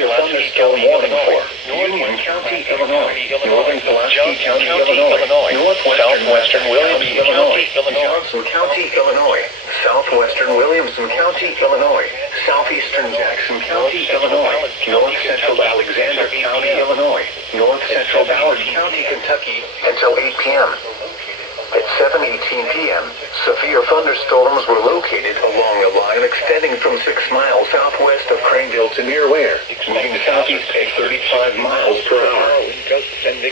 severe thunderstorm warning for Union County, Illinois, Northern Pulaski County, Illinois, Southwestern Williamson County, Johnson County, Illinois, Southwestern Williamson County, Illinois, Southeastern Jackson County, Illinois, North Central Alexander County, Illinois, North Central Howard County, Kentucky, until 8 p.m. At 7:18 p.m., severe thunderstorms were located along a line extending from 6 miles southwest of Craneville to near Ware, moving southeast at 35 miles per hour.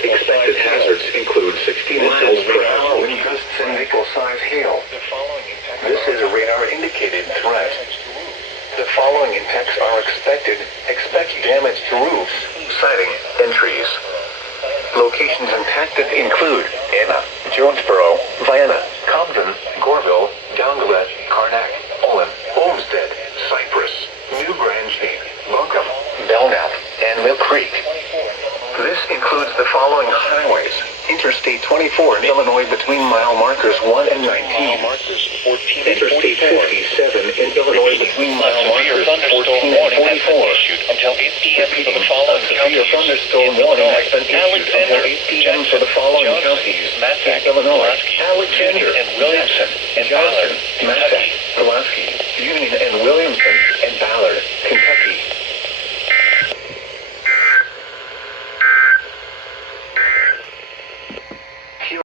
Expected hazards include 60 miles per hour wind gusts and nickel-size hail. This is a radar-indicated threat. The following impacts are expected. Expect damage to roofs, siding, and trees. Locations impacted include Anna, Jonesboro, Vienna, Compton, Goreville, Downglet, Karnak, Olin, Olmsted, Cypress, New Grange, Buncombe, Belknap, and Mill Creek. This includes the following highways: Interstate 24 in Illinois between mile markers 1 and 19. Interstate 57 in Illinois between mile markers 14 and 44. Until 8 p.m. for the following severe thunderstorm warning has been issued until 8 p.m. for the following counties: Illinois, Alexander, and Williamson, and Johnson, Massac,